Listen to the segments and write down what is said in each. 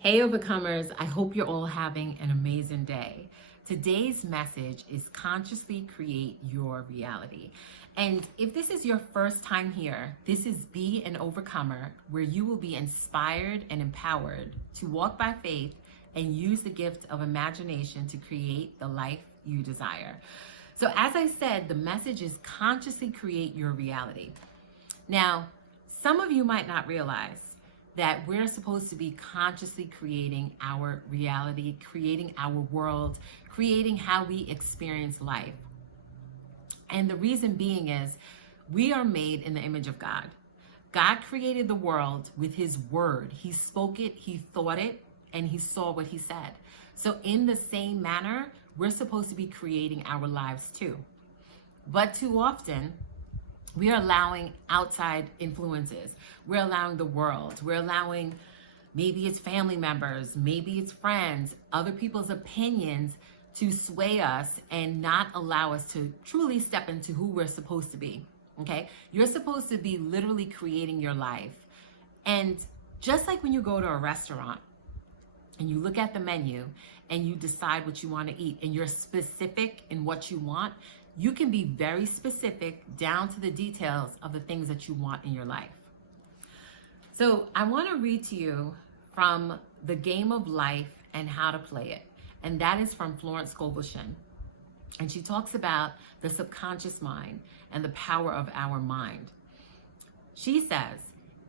Hey, overcomers, I hope you're all having an amazing day. Today's message is consciously create your reality. And if this is your first time here, this is Be an Overcomer, where you will be inspired and empowered to walk by faith and use the gift of imagination to create the life you desire. So, as I said, the message is consciously create your reality. Now, some of you might not realize that we're supposed to be consciously creating our reality, creating our world, creating how we experience life. And the reason being is we are made in the image of God. God created the world with his word. He spoke it, he thought it, and he saw what he said. So in the same manner, we're supposed to be creating our lives too. But too often, we are allowing outside influences. We're allowing the world. We're allowing maybe it's family members, maybe it's friends, other people's opinions to sway us and not allow us to truly step into who we're supposed to be. Okay? You're supposed to be literally creating your life. And just like when you go to a restaurant and you look at the menu and you decide what you want to eat and you're specific in what you want, you can be very specific down to the details of the things that you want in your life. So I want to read to you from The Game of Life and How to Play It. And that is from Florence Scovel. And she talks about the subconscious mind and the power of our mind. She says,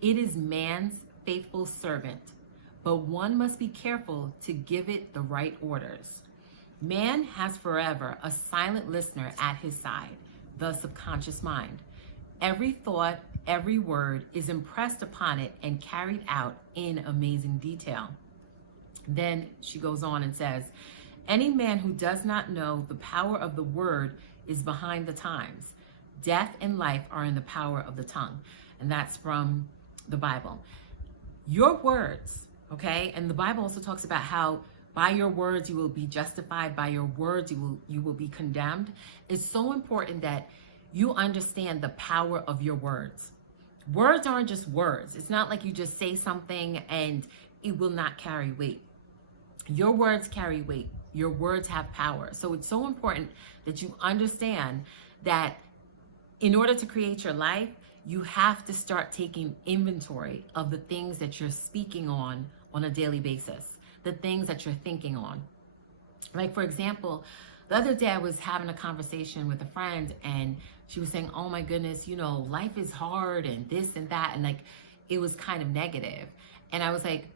it is man's faithful servant, but one must be careful to give it the right orders. Man has forever a silent listener at his side, the subconscious mind. Every thought, every word is impressed upon it and carried out in amazing detail. Then she goes on and says, any man who does not know the power of the word is behind the times. Death and life are in the power of the tongue. And that's from the Bible. Your words, okay? And the Bible also talks about how by your words you will be justified, by your words you will be condemned. It's so important that you understand the power of your words. Words aren't just words. It's not like you just say something and it will not carry weight. Your words carry weight. Your words have power. So it's so important that you understand that in order to create your life, you have to start taking inventory of the things that you're speaking on a daily basis. The things that you're thinking on. Like, for example, the other day I was having a conversation with a friend and she was saying, oh my goodness, life is hard and this and that. And like, it was kind of negative. And I was like,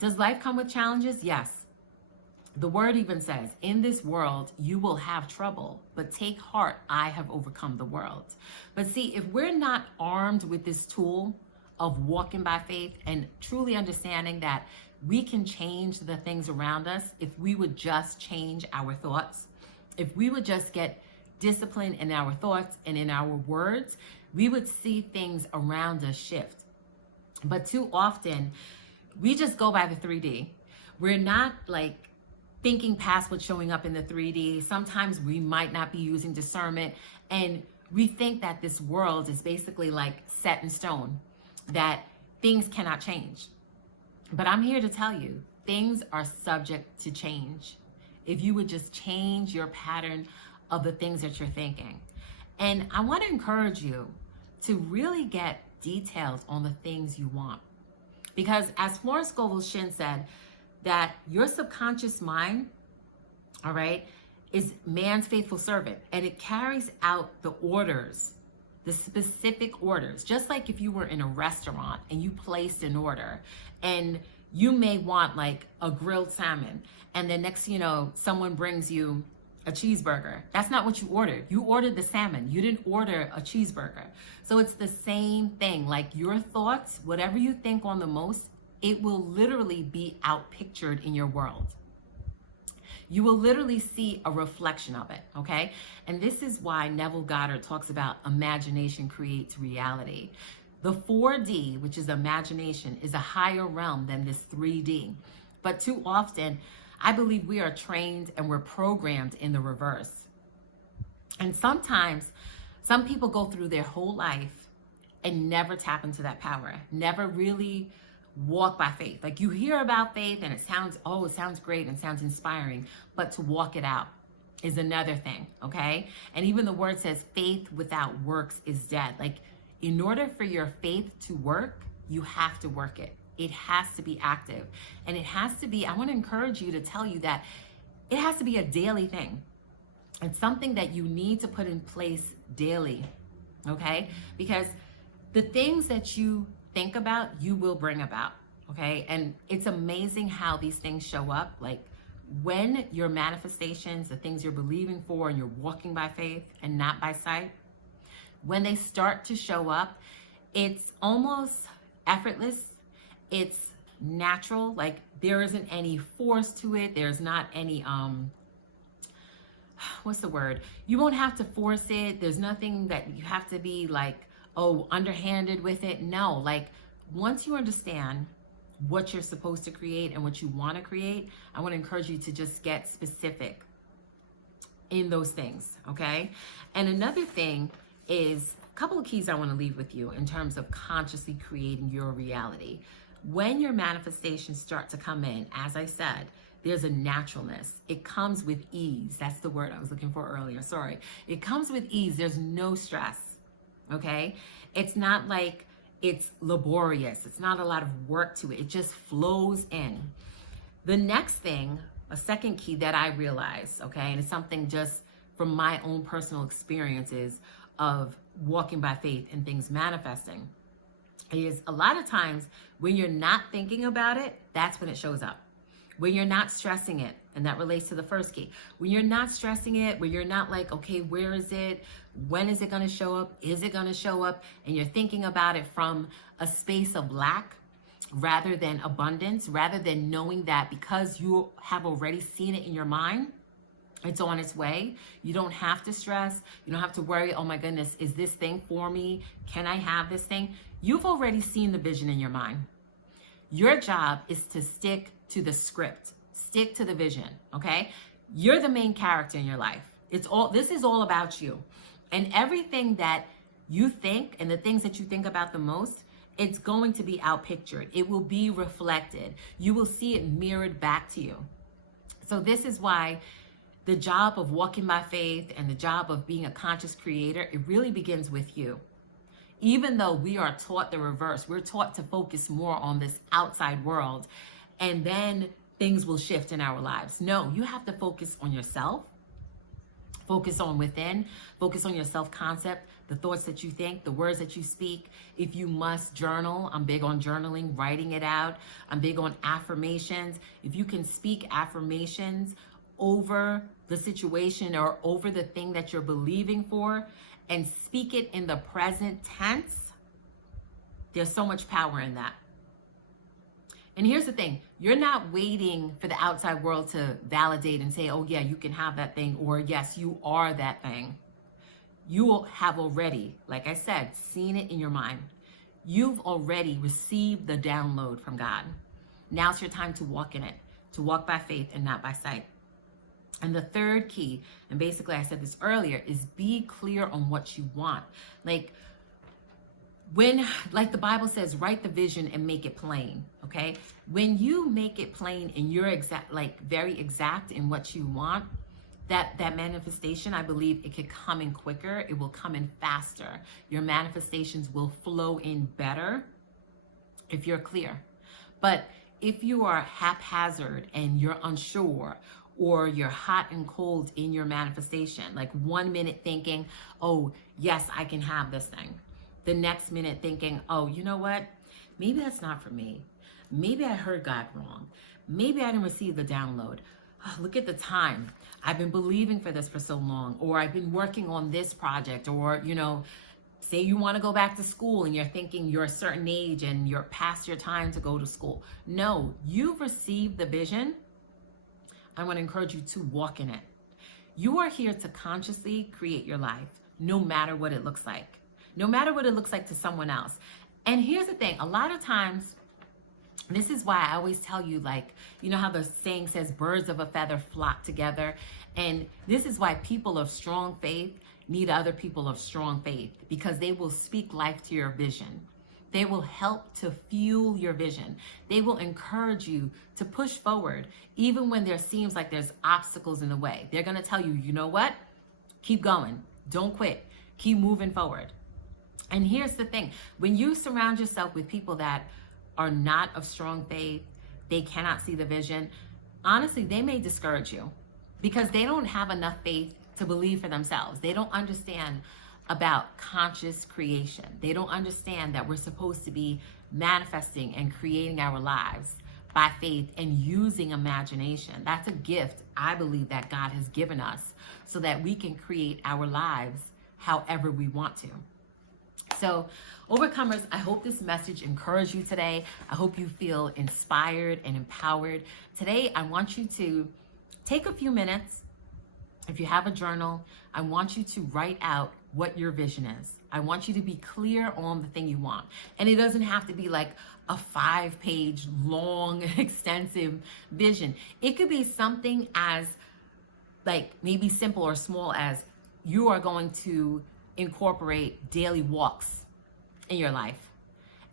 does life come with challenges? Yes. The word even says, in this world, you will have trouble, but take heart, I have overcome the world. But see, if we're not armed with this tool of walking by faith and truly understanding that we can change the things around us if we would just change our thoughts. If we would just get discipline in our thoughts and in our words, we would see things around us shift. But too often, we just go by the 3D. We're not like thinking past what's showing up in the 3D. Sometimes we might not be using discernment, and we think that this world is basically like set in stone, that things cannot change. But I'm here to tell you, things are subject to change. If you would just change your pattern of the things that you're thinking. And I want to encourage you to really get details on the things you want. Because as Florence Scovel said, that your subconscious mind, all right, is man's faithful servant. And it carries out the orders, the specific orders. Just like if you were in a restaurant and you placed an order and you may want like a grilled salmon, and then next someone brings you a cheeseburger. That's not what you ordered. You ordered the salmon. You didn't order a cheeseburger. So it's the same thing. Like your thoughts, whatever you think on the most, it will literally be outpictured in your world. You will literally see a reflection of it, okay? And this is why Neville Goddard talks about imagination creates reality. The 4D, which is imagination, is a higher realm than this 3D. But too often, I believe we are trained and we're programmed in the reverse. And sometimes, some people go through their whole life and never tap into that power, never really walk by faith. Like you hear about faith and it sounds great and sounds inspiring, but to walk it out is another thing, okay? And even the word says faith without works is dead. Like in order for your faith to work, you have to work it. It has to be active. And it has to be, I want to encourage you to tell you that it has to be a daily thing. It's something that you need to put in place daily, okay? Because the things that you think about, you will bring about, okay? And it's amazing how these things show up. Like when your manifestations, the things you're believing for and you're walking by faith and not by sight, when they start to show up, it's almost effortless. It's natural. Like there isn't any force to it. There's not any, what's the word? You won't have to force it. There's nothing that you have to be like, oh, underhanded with it. No, like once you understand what you're supposed to create and what you want to create, I want to encourage you to just get specific in those things, okay? And another thing is a couple of keys I want to leave with you in terms of consciously creating your reality. When your manifestations start to come in, as I said, there's a naturalness. It comes with ease. That's the word I was looking for earlier. Sorry. It comes with ease. There's no stress, okay? It's not like it's laborious. It's not a lot of work to it. It just flows in. The next thing, a second key that I realized, okay, and it's something just from my own personal experiences of walking by faith and things manifesting, is a lot of times when you're not thinking about it, that's when it shows up. When you're not stressing it, and that relates to the first key. When you're not stressing it, when you're not like, okay, where is it? When is it going to show up? Is it going to show up? And you're thinking about it from a space of lack rather than abundance, rather than knowing that because you have already seen it in your mind, it's on its way. You don't have to stress. You don't have to worry, oh my goodness, is this thing for me? Can I have this thing? You've already seen the vision in your mind. Your job is to stick to the script, stick to the vision, okay? You're the main character in your life. This is all about you. And everything that you think and the things that you think about the most, it's going to be outpictured. It will be reflected. You will see it mirrored back to you. So this is why the job of walking by faith and the job of being a conscious creator, it really begins with you. Even though we are taught the reverse, we're taught to focus more on this outside world and then things will shift in our lives. No, you have to focus on yourself, focus on within, focus on your self-concept, the thoughts that you think, the words that you speak. If you must journal, I'm big on journaling, writing it out. I'm big on affirmations. If you can speak affirmations over the situation or over the thing that you're believing for and speak it in the present tense, there's so much power in that. And here's the thing, you're not waiting for the outside world to validate and say, oh yeah, you can have that thing, or yes, you are that thing. You will have already, like I said, seen it in your mind. You've already received the download from God. Now it's your time to walk in it, to walk by faith and not by sight. And the third key, and basically I said this earlier, is be clear on what you want. Like the Bible says, write the vision and make it plain, okay? When you make it plain and you're very exact in what you want, that manifestation, I believe it could come in quicker. It will come in faster. Your manifestations will flow in better if you're clear. But if you are haphazard and you're unsure, or you're hot and cold in your manifestation, like 1 minute thinking, oh, yes, I can have this thing. The next minute thinking, oh, you know what? Maybe that's not for me. Maybe I heard God wrong. Maybe I didn't receive the download. Oh, look at the time. I've been believing for this for so long, or I've been working on this project, or, say you want to go back to school and you're thinking you're a certain age and you're past your time to go to school. No, you've received the vision. I want to encourage you to walk in it. You are here to consciously create your life, no matter what it looks like. No matter what it looks like to someone else. And here's the thing, a lot of times, this is why I always tell you, how the saying says, birds of a feather flock together. And this is why people of strong faith need other people of strong faith, because they will speak life to your vision. They will help to fuel your vision. They will encourage you to push forward, even when there seems like there's obstacles in the way. They're going to tell you, you know what? Keep going. Don't quit. Keep moving forward. And here's the thing. When you surround yourself with people that are not of strong faith, they cannot see the vision, honestly, they may discourage you because they don't have enough faith to believe for themselves. They don't understand about conscious creation. They don't understand that we're supposed to be manifesting and creating our lives by faith and using imagination. That's a gift, I believe, that God has given us so that we can create our lives however we want to. So, overcomers, I hope this message encouraged you today. I hope you feel inspired and empowered. Today, I want you to take a few minutes. If you have a journal, I want you to write out what your vision is. I want you to be clear on the thing you want. And it doesn't have to be like a 5-page long, extensive vision. It could be something as like maybe simple or small as you are going to incorporate daily walks in your life.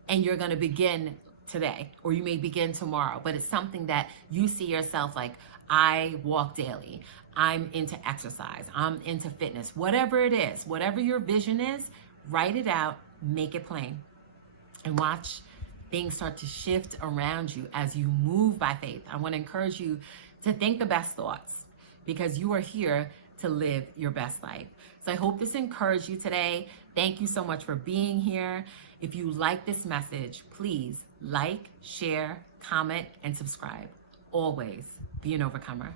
And you're going to begin today, or you may begin tomorrow, but it's something that you see yourself like, I walk daily. I'm into exercise. I'm into fitness. Whatever it is, whatever your vision is, write it out, make it plain, and watch things start to shift around you as you move by faith. I want to encourage you to think the best thoughts because you are here to live your best life. So I hope this encouraged you today. Thank you so much for being here. If you like this message, please like, share, comment, and subscribe. Always be an overcomer.